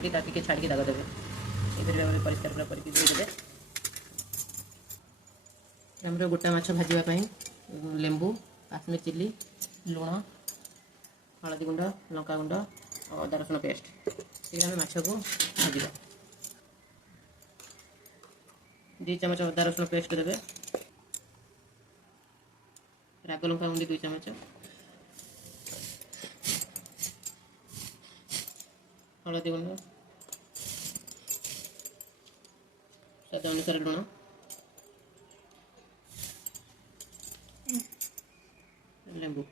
टे छाड़ी दाग देवे ये परिष्कार पूरा करके देदेवे आमर गोटा माछ भाजवाई लेंबू काश्मीर चिली लुण हलदी गुंड लंका गुंड और अदा रसुण पेस्ट ये आम माछ को भाजा 2 चमच अदा रसुण पेस्ट देवे राग लंका गुंडी 2 चमच हलदी गुंड स्वाद अनुसार लुण लेंबू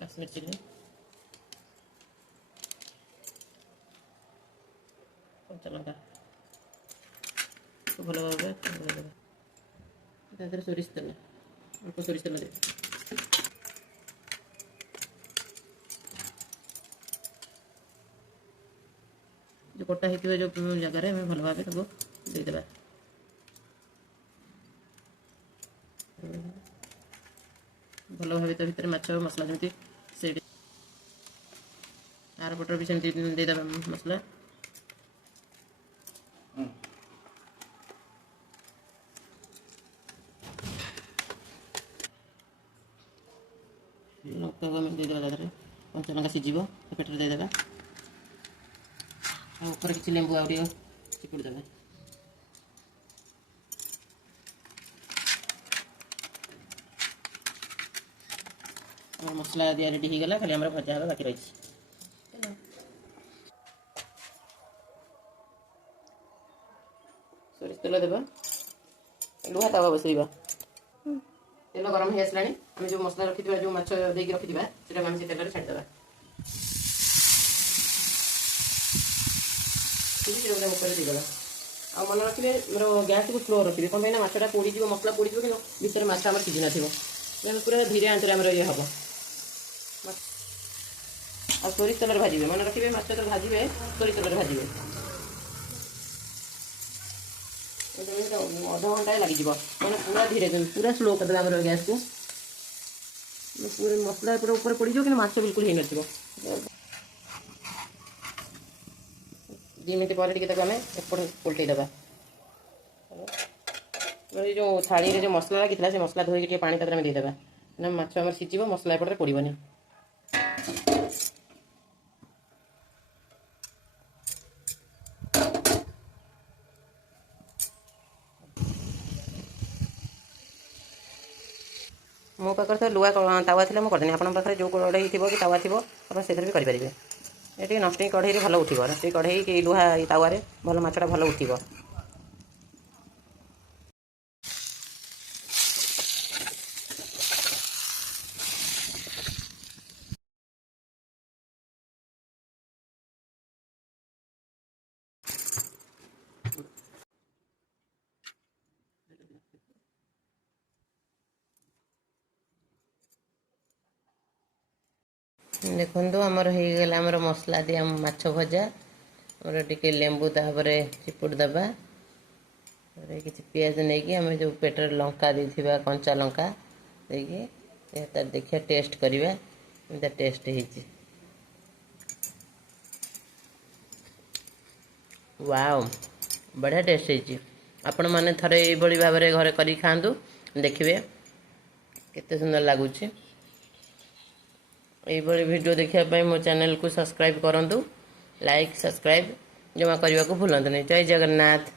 काश्मीर चिली कंचा लंका भल भाव सोरिष तेल अल्प सोरिष तेल दे जो कटा होती जो जगार भल भाव सब देदेबा भल भाव तो भितर माछ मसला जमी से आर पटर भी सेमती देदेबा मसला लंका को देदेबा कंचा लंका सीझे पेट देदेबा ऊपर किसी लेंबू आ चिपुड़ देवे मसला दिया रेडी होगा खाली आम भजा बाकी रही सोरिष तेल देवा लुहा तावा बसैबा तेल गरम हो आसला आम जो मसला रखी जो माछ देकी रखी से तेल छाड़देवा देदेला आ मन रखिए मोर गैस को स्लो रखिए कौन ना माछटा पोड़ी मसला पोड़ी कि भितर माछ आम सीझी ना पूरा धीरे आंचरे आम ये हम आ सोरिष तेल भाजे मन रखिए माछ तो भाजे सोरिष तेल भाजे अध घंटा लगे मैंने पूरा धीरे पूरा स्लो करदे आम गैस को पूरे मसला पूरा ऊपर पड़ कि माछ बिल्कुल हो न 2 मिनट पर आम एपट पलटेदेबा जो थाली में जो मसला लगी से मसला धोई पानी तादेह देदेबा ना माछ आम सीझे मसला एपटे पड़ोनी मो पाखे लुआ तावा थी मुझे करदेनी आपन पाखे जो कढ़ई थी कि तावा थी आप से भी करेंगे ये नस्टिंग कढ़ई भल उठिब नस्टिंग कढ़ई कि लुहा तावा भल माछटा भल उठिब देखो आमर होगला आमर मसला दिया माछ भजा और टिके लेंबू तापर चिपुड़ दबा किसी पियाज नहीं कि आम जो पेटर लंका देथिबा कंचा लंका देखिए देखिए टेस्ट करिबा एटा टेस्ट ହେଇଛି वाओ बढ़िया टेस्ट ହେଇଛି आपण माने थरे ए बळी भाबरे घरे करी खांतु देखिबे केते सुंदर लागुଛି यही वीडियो देखा मो चैनल को सब्सक्राइब करूँ लाइक सब्सक्राइब जमा करने को भूलु नहीं जय जगन्नाथ।